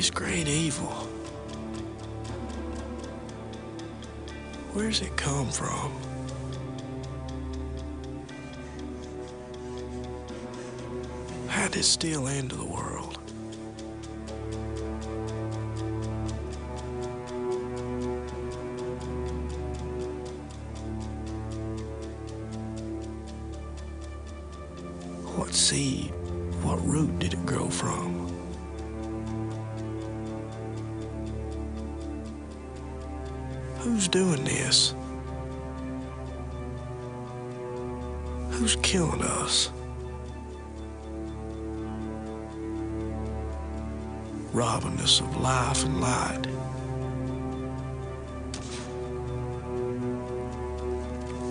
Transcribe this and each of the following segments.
This great evil, where's it come from? How did it steal into the world? What seed, what root did it grow from? Who's doing this? Who's killing us? Robbing us of life and light.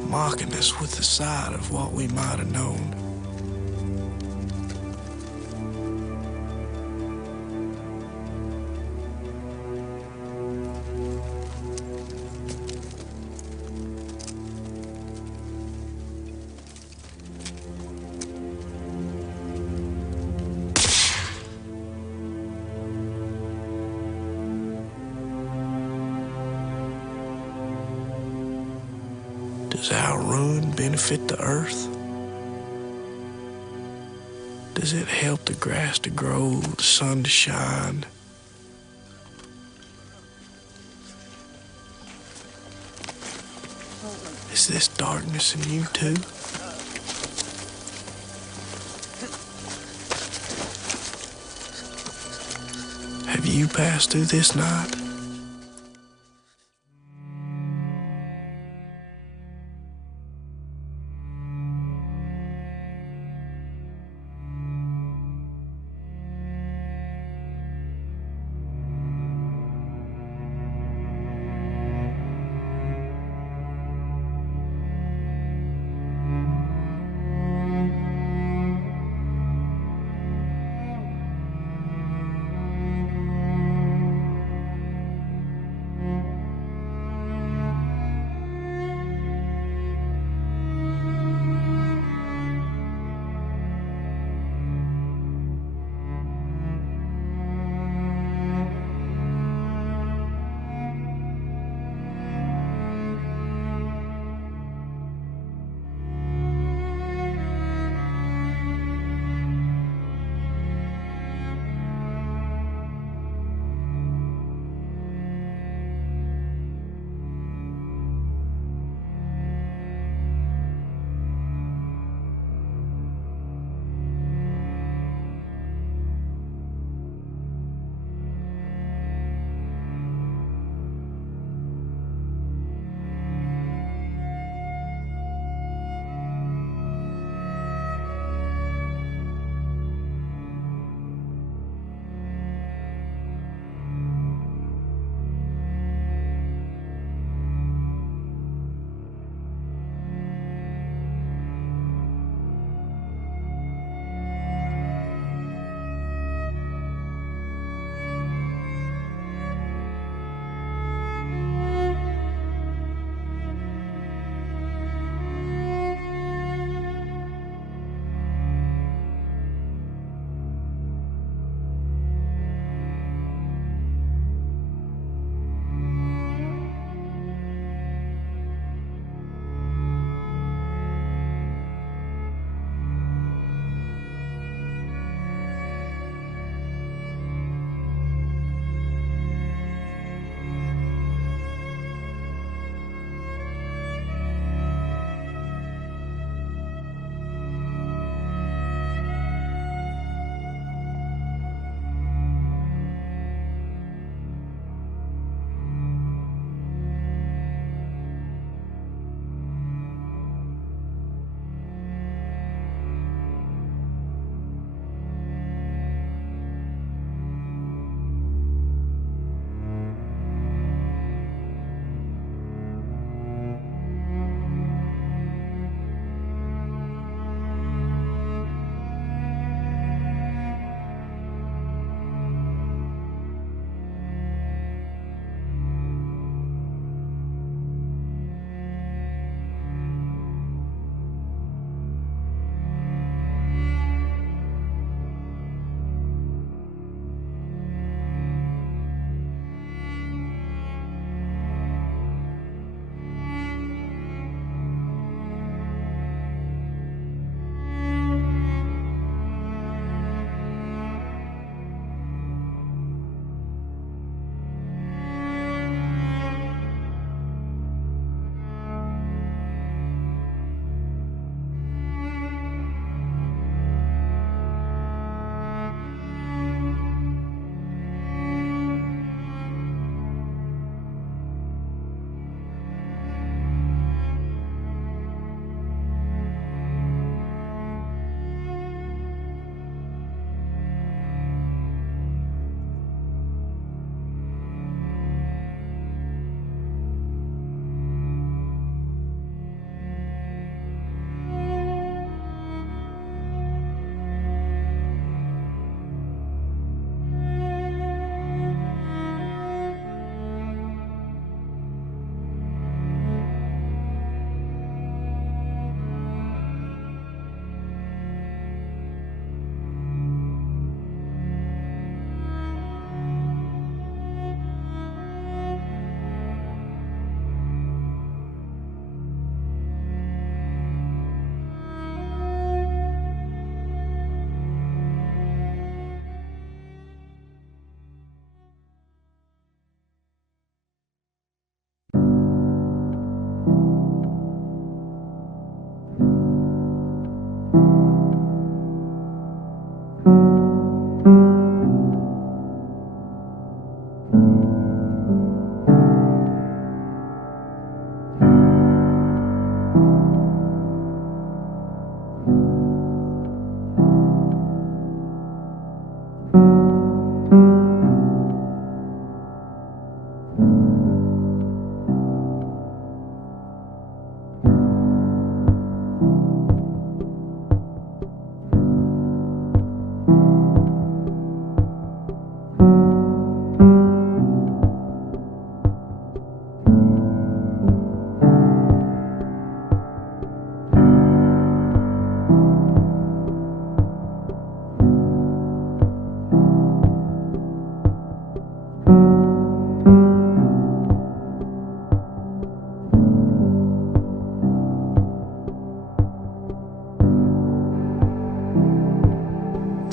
Mocking us with the sight of what we might have known. Does our ruin benefit the earth? Does it help the grass to grow, the sun to shine? Is this darkness in you too? Have you passed through this night?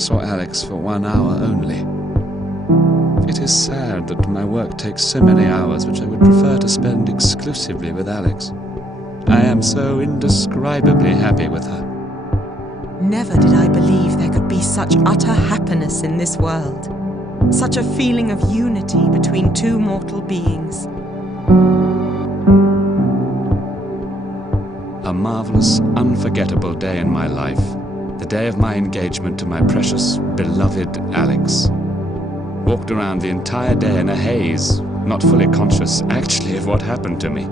saw Alex for 1 hour only. It is sad that my work takes so many hours which I would prefer to spend exclusively with Alex. I am so indescribably happy with her. Never did I believe there could be such utter happiness in this world. Such a feeling of unity between two mortal beings. A marvelous, unforgettable day in my life. The day of my engagement to my precious, beloved Alex. Walked around the entire day in a haze, not fully conscious actually of what happened to me.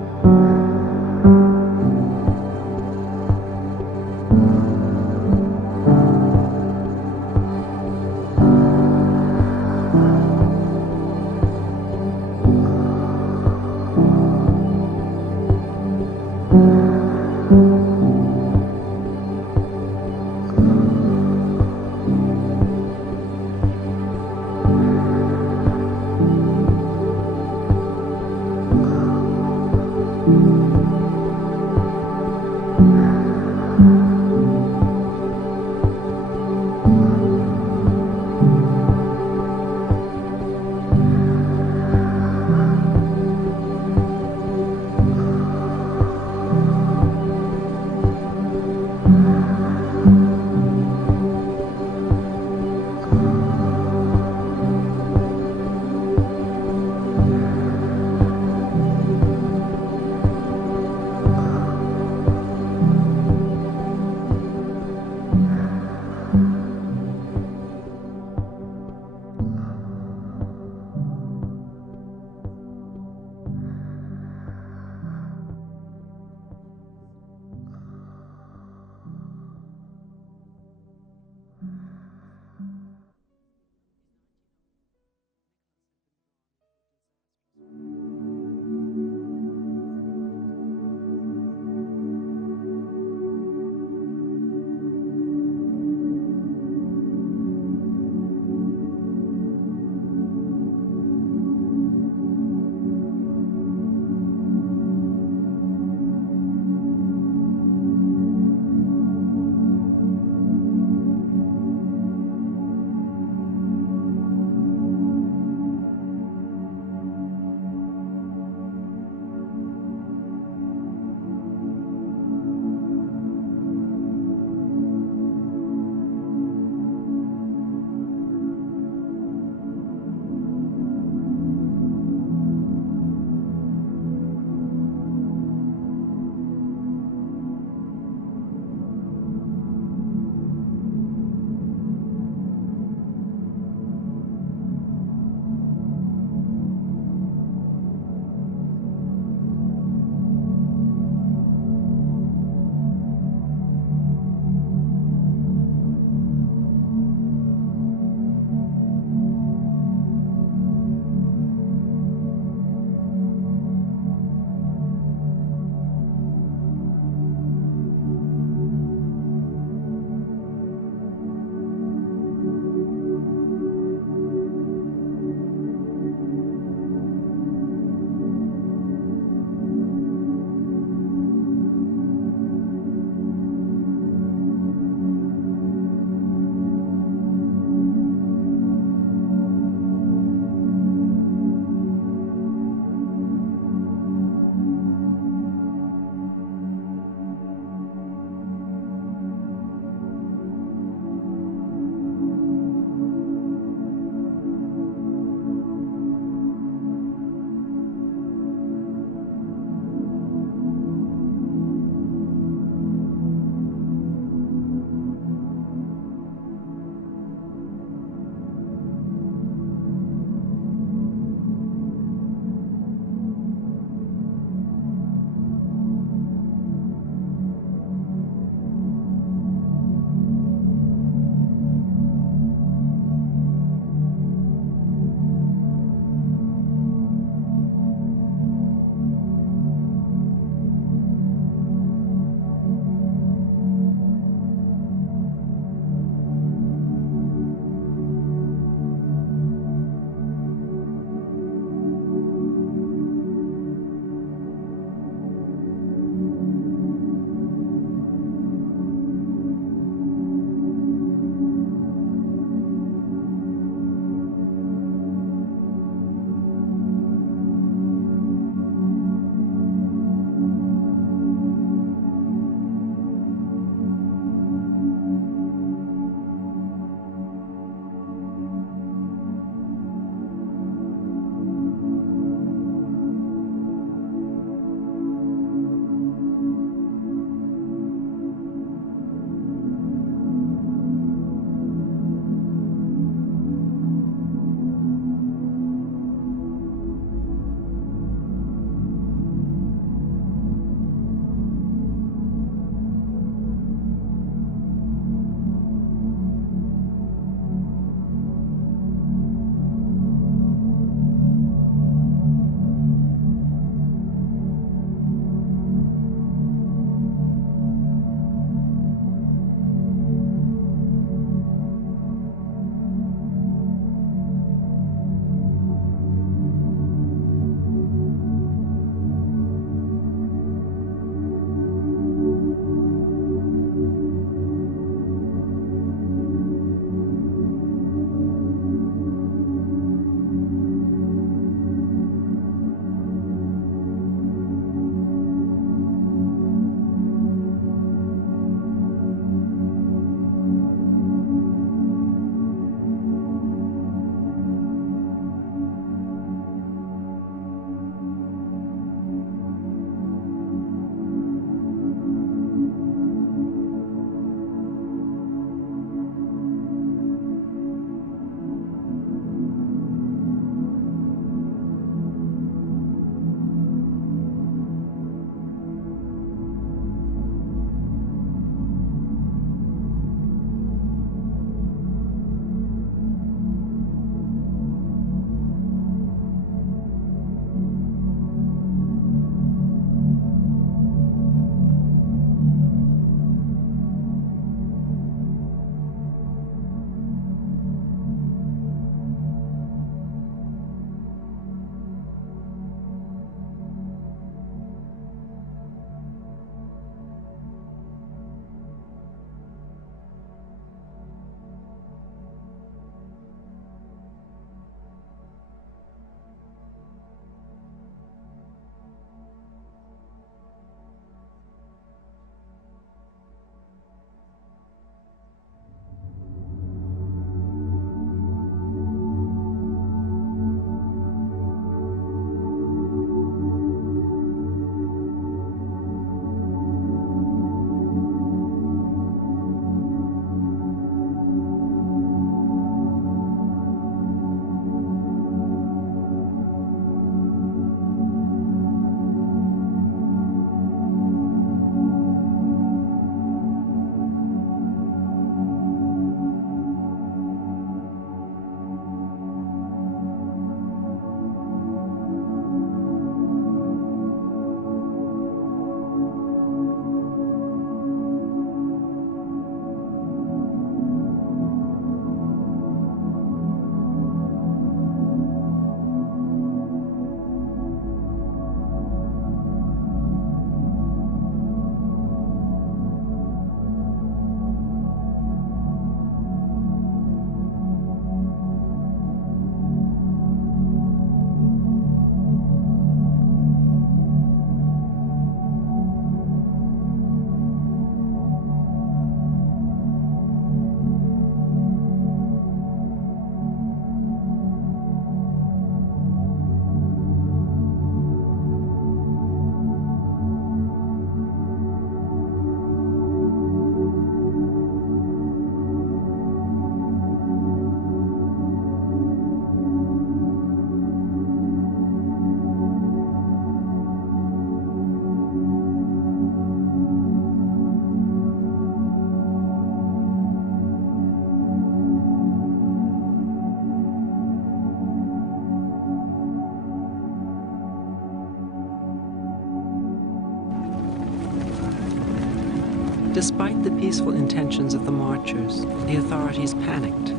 Despite the peaceful intentions of the marchers, the authorities panicked.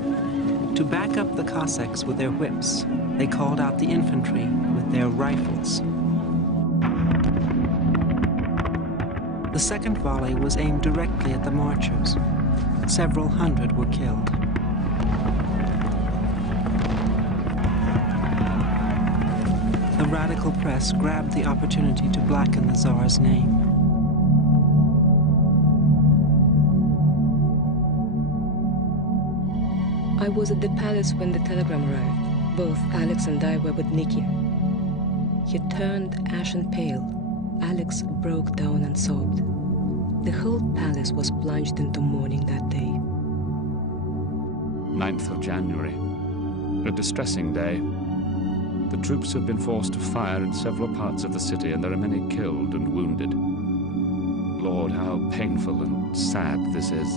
To back up the Cossacks with their whips, they called out the infantry with their rifles. The second volley was aimed directly at the marchers. Several hundred were killed. The radical press grabbed the opportunity to blacken the Tsar's name. I was at the palace when the telegram arrived. Both Alex and I were with Nikki. He turned ashen pale. Alex broke down and sobbed. The whole palace was plunged into mourning that day. 9th of January. A distressing day. The troops have been forced to fire in several parts of the city, and there are many killed and wounded. Lord, how painful and sad this is.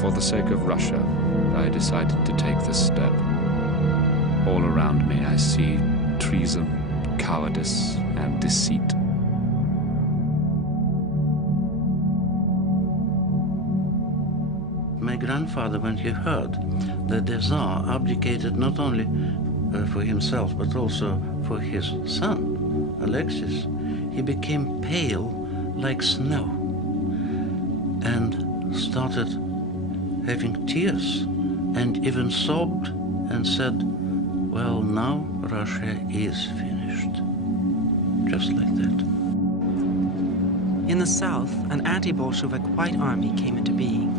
For the sake of Russia, I decided to take this step. All around me I see treason, cowardice, and deceit. My grandfather, when he heard that the Tsar abdicated not only for himself but also for his son, Alexis, he became pale like snow and started having tears and even sobbed and said, well, now Russia is finished. Just like that. In the south, an anti-Bolshevik white army came into being.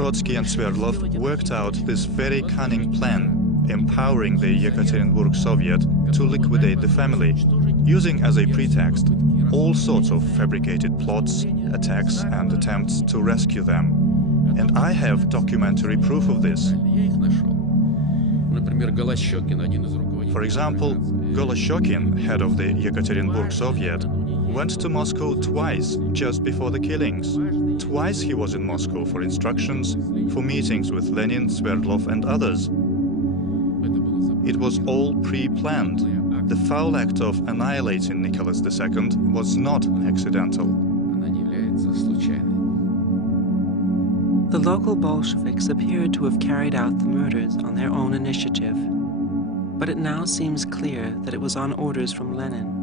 Trotsky and Sverdlov worked out this very cunning plan, empowering the Yekaterinburg Soviet to liquidate the family, using as a pretext all sorts of fabricated plots, attacks and attempts to rescue them. And I have documentary proof of this. For example, Goloshokin, head of the Yekaterinburg Soviet, went to Moscow twice just before the killings. Twice he was in Moscow for instructions, for meetings with Lenin, Sverdlov and others. It was all pre-planned. The foul act of annihilating Nicholas II was not accidental. The local Bolsheviks appeared to have carried out the murders on their own initiative, but it now seems clear that it was on orders from Lenin.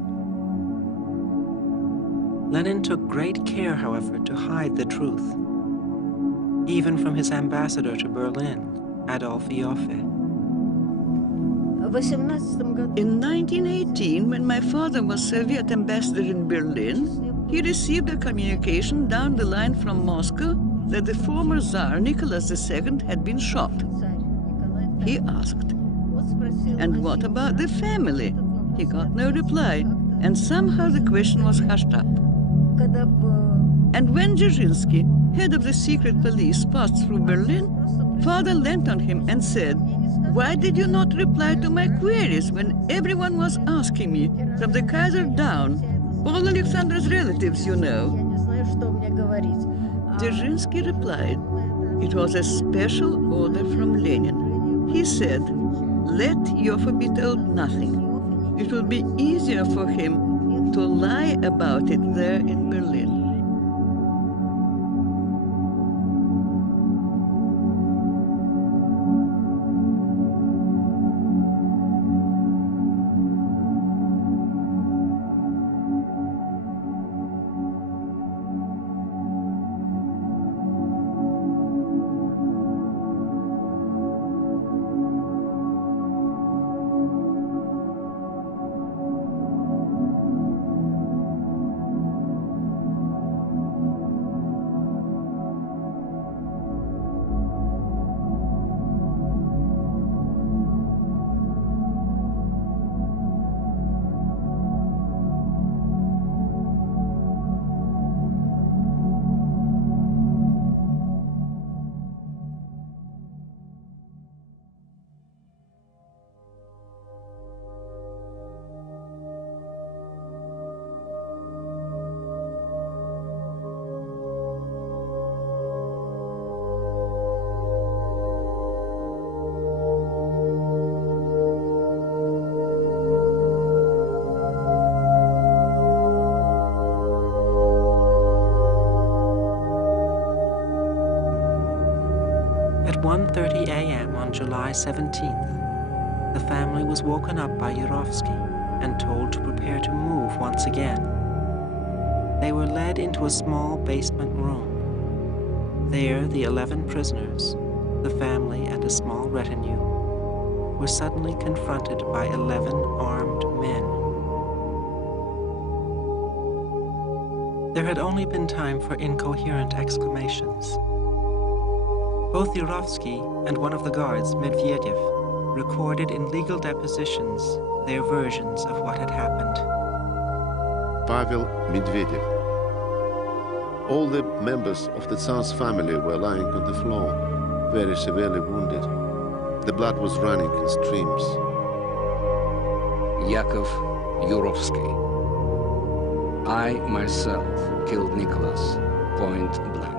Lenin took great care, however, to hide the truth, even from his ambassador to Berlin, Adolf Ioffe. In 1918, when my father was Soviet ambassador in Berlin, he received a communication down the line from Moscow that the former Tsar Nicholas II had been shot. He asked, "And what about the family?" He got no reply, and somehow the question was hushed up. And when Dzerzhinsky, head of the secret police, passed through Berlin, father leant on him and said, "Why did you not reply to my queries when everyone was asking me, from the Kaiser down, all Alexander's relatives, you know?" Dzerzhinsky replied, "It was a special order from Lenin." He said, "Let Ioffe be told nothing. It will be easier for him to lie about it there in Berlin." At 1:30 a.m. on July 17th, the family was woken up by Yurovsky and told to prepare to move once again. They were led into a small basement room. There, the 11 prisoners, the family and a small retinue, were suddenly confronted by 11 armed men. There had only been time for incoherent exclamations. Both Yurovsky and one of the guards, Medvedev, recorded in legal depositions their versions of what had happened. Pavel Medvedev. All the members of the Tsar's family were lying on the floor, very severely wounded. The blood was running in streams. Yakov Yurovsky. I myself killed Nicholas, point blank.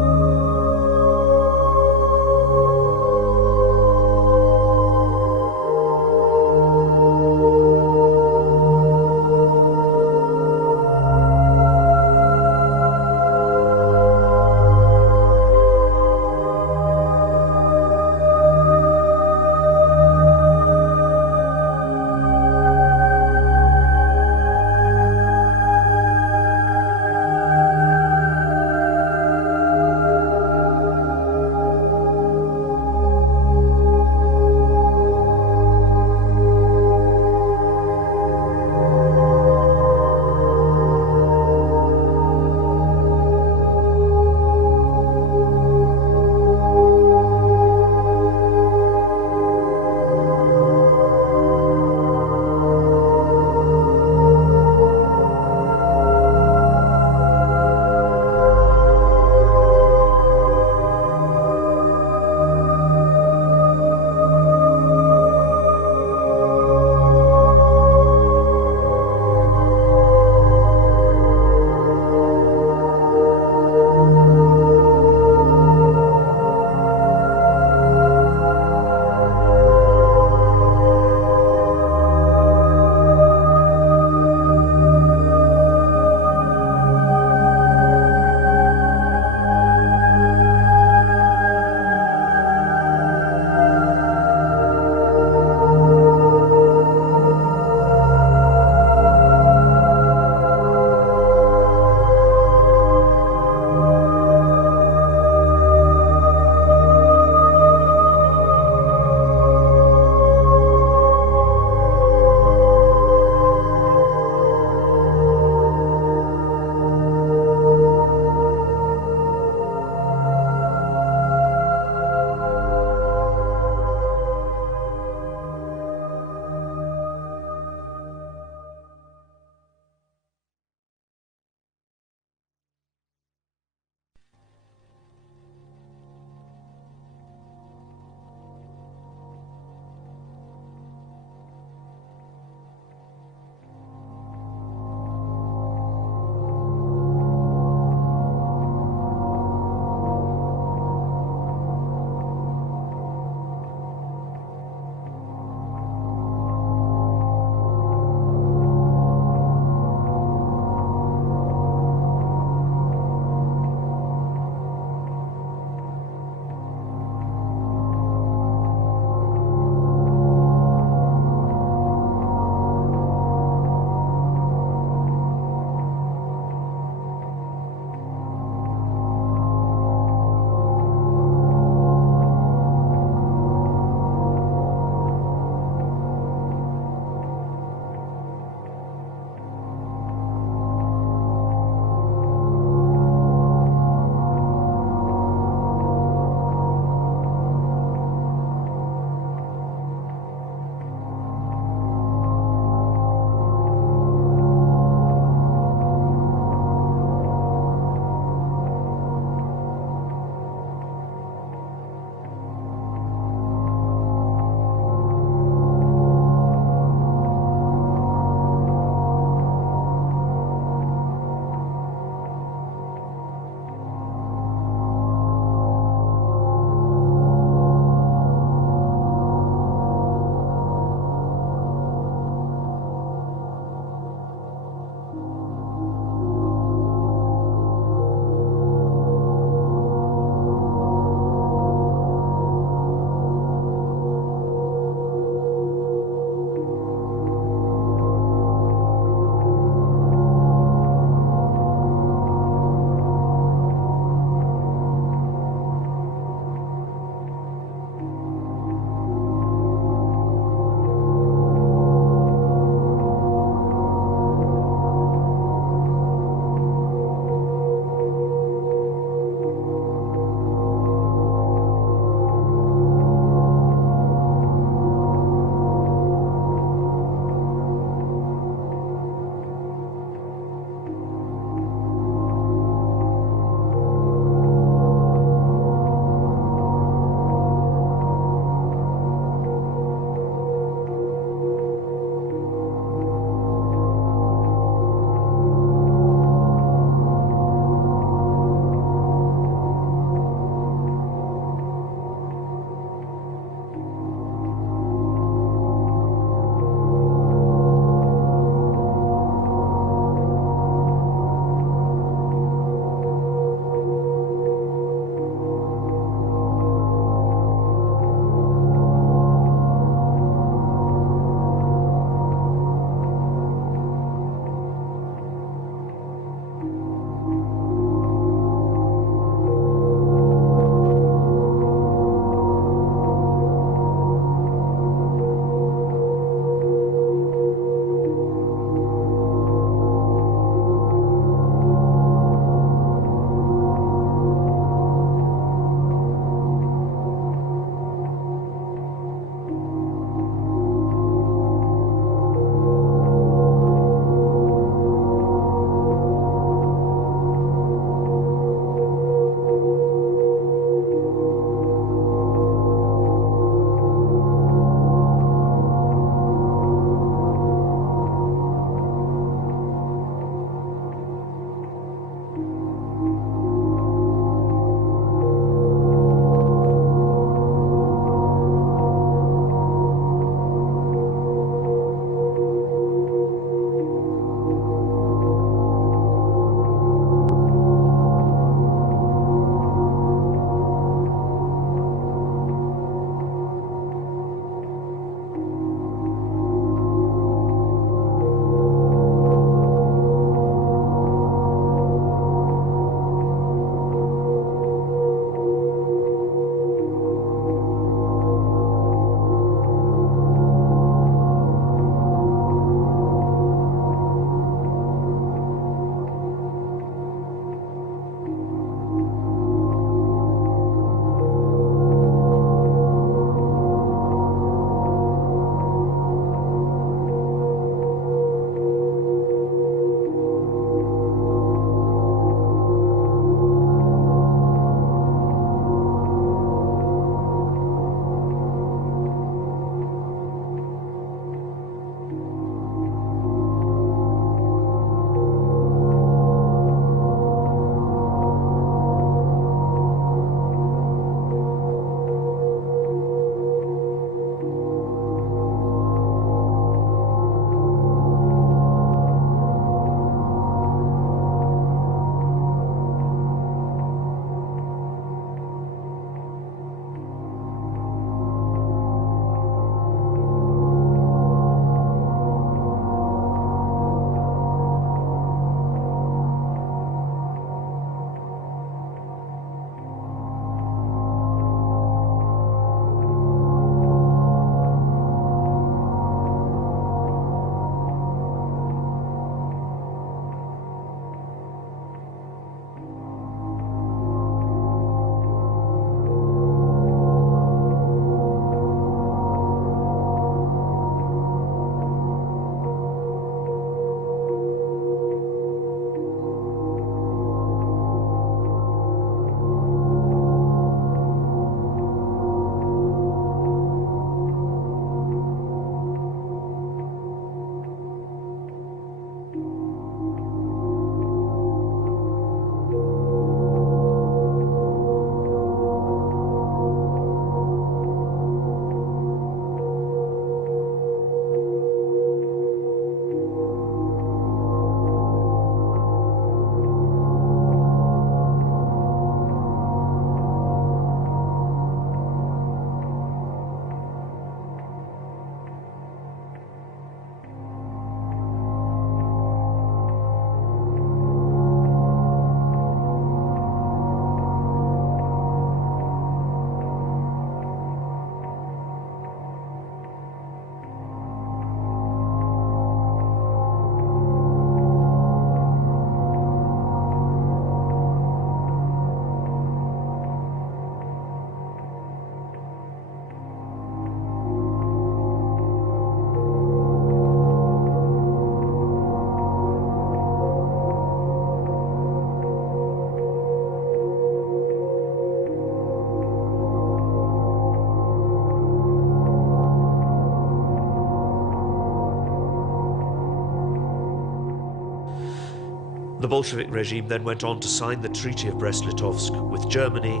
The Bolshevik regime then went on to sign the Treaty of Brest-Litovsk with Germany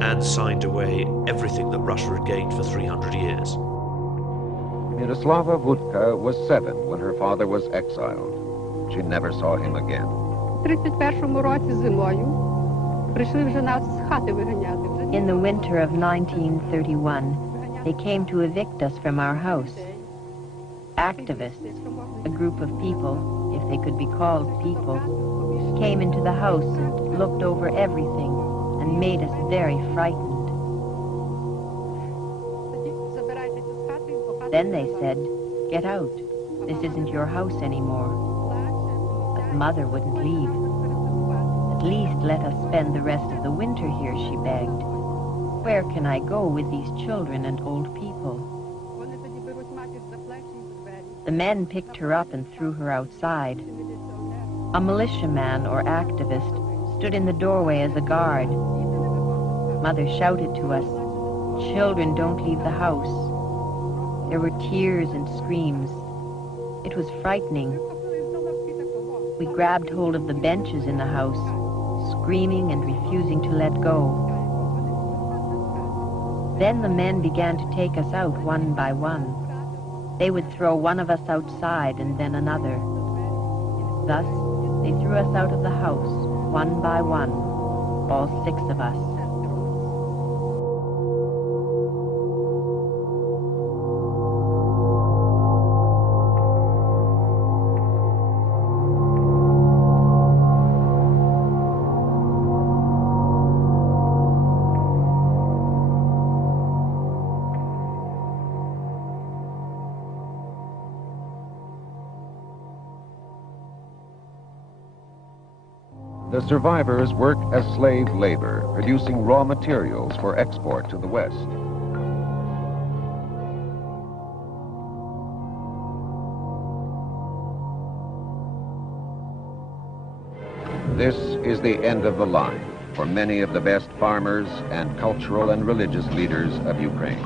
and signed away everything that Russia had gained for 300 years. Miroslava Vudka was 7 when her father was exiled. She never saw him again. In the winter of 1931, they came to evict us from our house. Activists, a group of people, if they could be called people, came into the house and looked over everything and made us very frightened. Then they said, "Get out. This isn't your house anymore." But Mother wouldn't leave. "At least let us spend the rest of the winter here," she begged. "Where can I go with these children and old people?" The men picked her up and threw her outside. A militiaman or activist stood in the doorway as a guard. Mother shouted to us, "Children, don't leave the house." There were tears and screams. It was frightening. We grabbed hold of the benches in the house, screaming and refusing to let go. Then the men began to take us out one by one. They would throw one of us outside and then another. Thus, they threw us out of the house, one by one, all 6 of us. The survivors work as slave labor, producing raw materials for export to the West. This is the end of the line for many of the best farmers and cultural and religious leaders of Ukraine.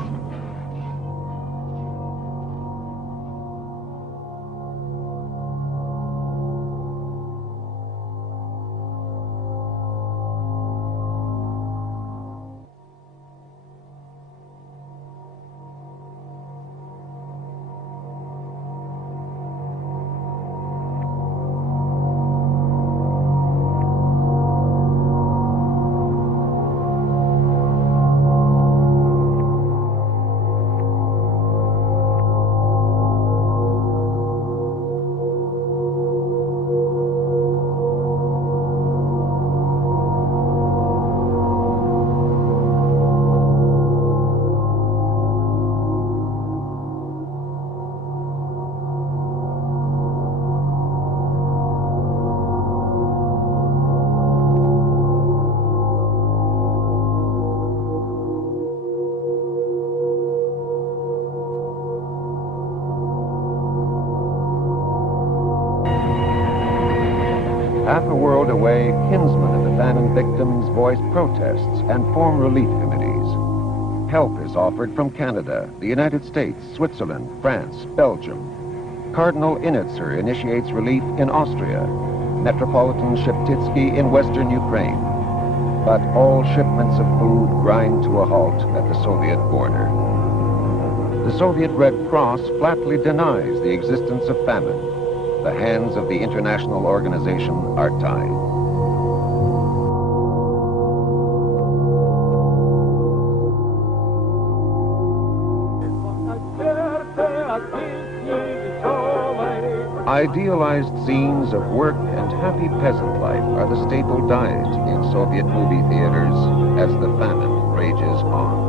Half a world away, kinsmen of the famine victims voice protests and form relief committees. Help is offered from Canada, the United States, Switzerland, France, Belgium. Cardinal Initzer initiates relief in Austria, Metropolitan Sheptytsky in western Ukraine. But all shipments of food grind to a halt at the Soviet border. The Soviet Red Cross flatly denies the existence of famine. The hands of the international organization are tied. Idealized scenes of work and happy peasant life are the staple diet in Soviet movie theaters as the famine rages on.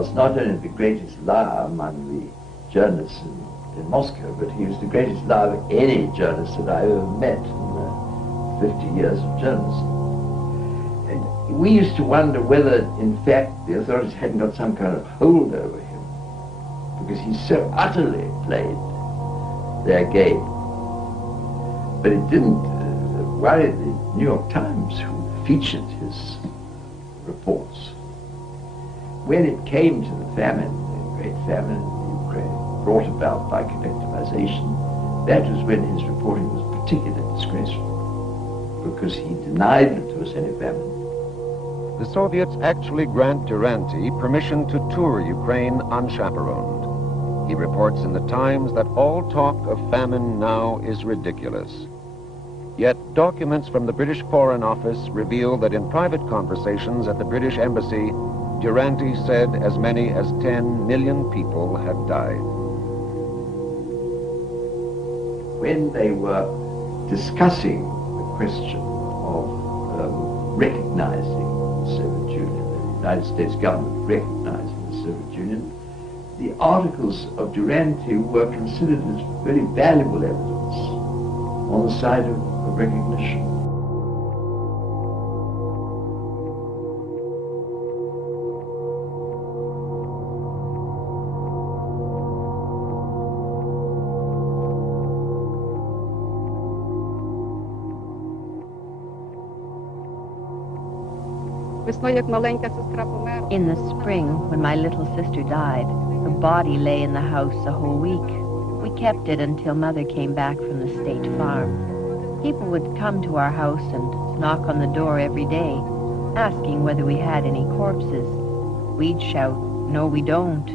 was not only the greatest liar among the journalists in Moscow, but he was the greatest liar of any journalist that I ever met in the 50 years of journalism. And we used to wonder whether, in fact, the authorities hadn't got some kind of hold over him, because he so utterly played their game. But it didn't worry the New York Times, who featured his reports. When it came to the famine, the great famine in Ukraine, brought about by collectivization, that was when his reporting was particularly disgraceful, because he denied that there was any famine. The Soviets actually grant Duranty permission to tour Ukraine unchaperoned. He reports in the Times that all talk of famine now is ridiculous. Yet documents from the British Foreign Office reveal that in private conversations at the British Embassy, Duranty said as many as 10 million people had died. When they were discussing the question of recognizing the Soviet Union, the United States government recognizing the Soviet Union, the articles of Duranty were considered as very valuable evidence on the side of recognition. In the spring, when my little sister died, her body lay in the house a whole week. We kept it until Mother came back from the state farm. People would come to our house and knock on the door every day, asking whether we had any corpses. We'd shout, "No, we don't."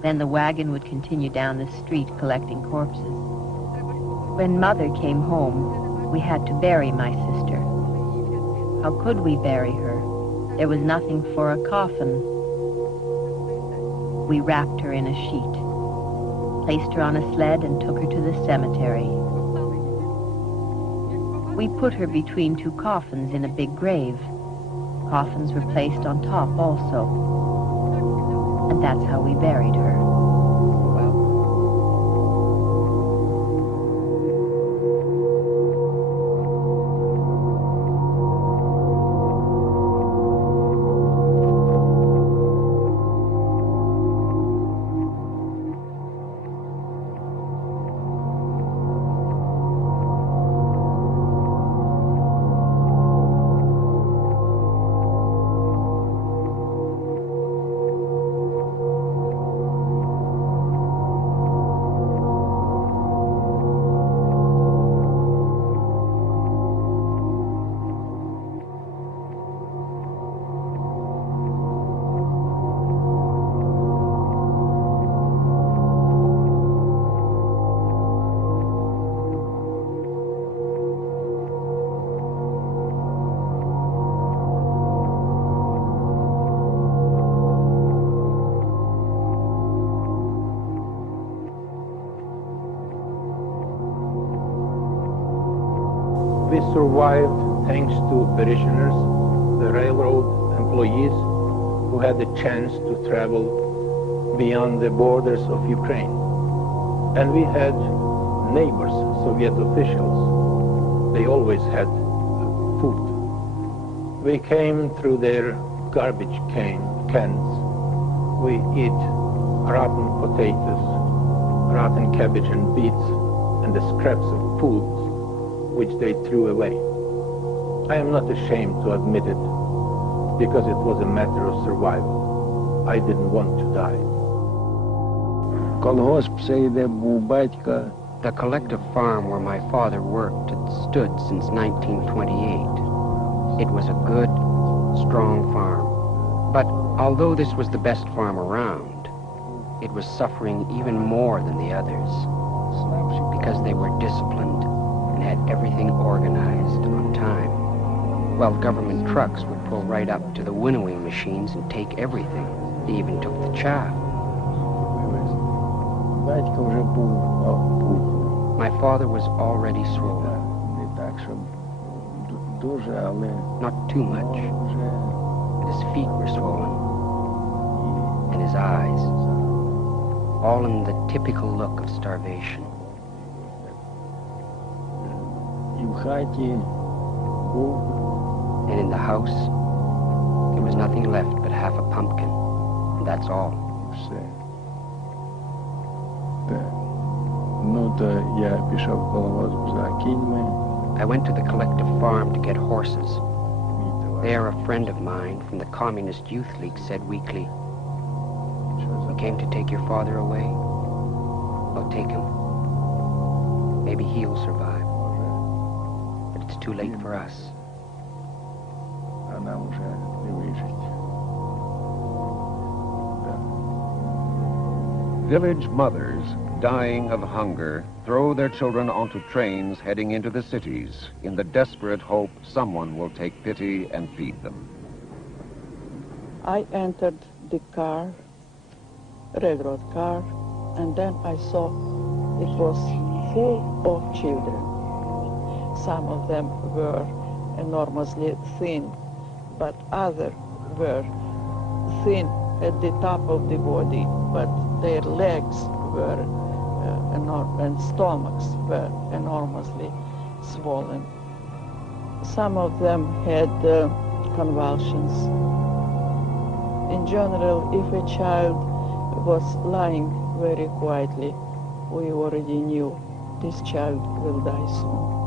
Then the wagon would continue down the street collecting corpses. When Mother came home, we had to bury my sister. How could we bury her? There was nothing for a coffin. We wrapped her in a sheet, placed her on a sled, and took her to the cemetery. We put her between two coffins in a big grave. Coffins were placed on top also. And that's how we buried her. We survived thanks to parishioners, the railroad employees who had the chance to travel beyond the borders of Ukraine. And we had neighbors, Soviet officials. They always had food. We came through their garbage cans. We eat rotten potatoes, rotten cabbage and beets, and the scraps of food which they threw away. I am not ashamed to admit it, because it was a matter of survival. I didn't want to die. The collective farm where my father worked had stood since 1928. It was a good, strong farm. But although this was the best farm around, it was suffering even more than the others, because they were disciplined and had everything organized on time, while government trucks would pull right up to the winnowing machines and take everything. They even took the chaff. My father was already swollen. Not too much, but his feet were swollen. and his eyes, all in the typical look of starvation. And in the house, there was nothing left but half a pumpkin, and that's all. I went to the collective farm to get horses. There, a friend of mine from the Communist Youth League said weakly, "We came to take your father away. Well, take him. Maybe he'll survive. But it's too late for us." Village mothers, dying of hunger, throw their children onto trains heading into the cities in the desperate hope someone will take pity and feed them. I entered the car, railroad car, and then I saw it was full of children. Some of them were enormously thin, but others were thin at the top of the body, but their legs were and stomachs were enormously swollen. Some of them had convulsions. In general, if a child was lying very quietly, we already knew this child will die soon.